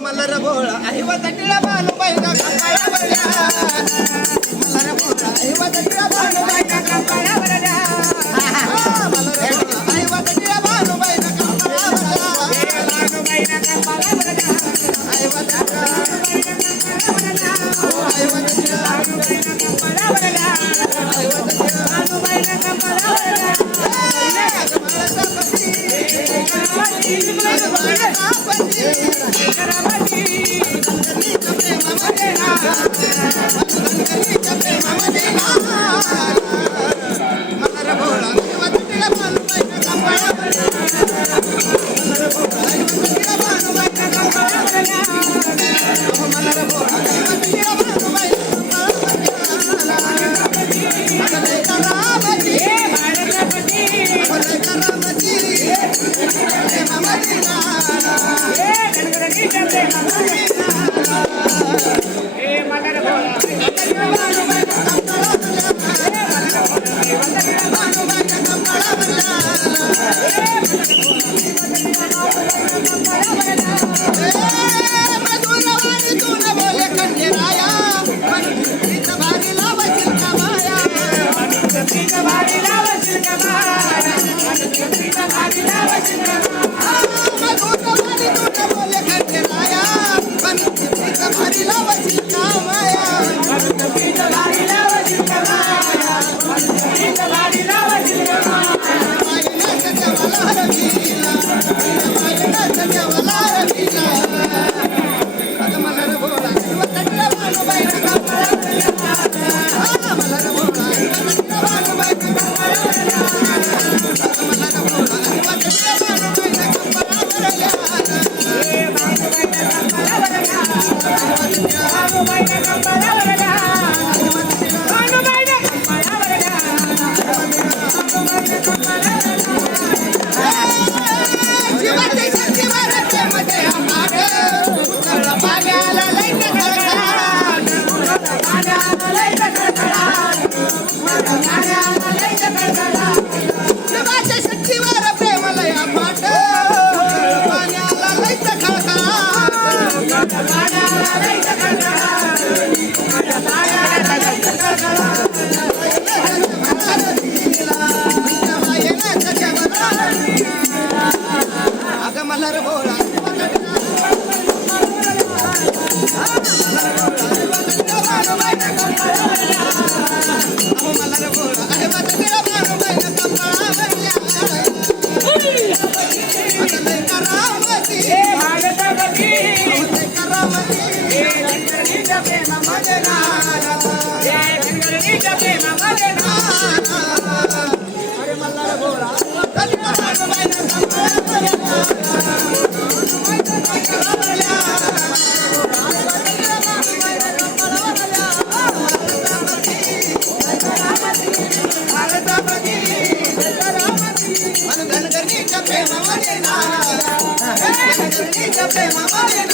मला रे भोळा आईवा तटीला बानू बाईना कापाया वरल्या मला रे भोळा आईवा तटीला बानू बाईना कापाया वरल्या मला रे भोळा आईवा तटीला बानू बाईना कापाया वरल्या बानू बाईना कापाया वरल्या आईवा तटीला आईवा तटीला बानू बाईना कापाया वरल्या आईवा तटीला बानू बाईना कापाया वरल्या प्रेम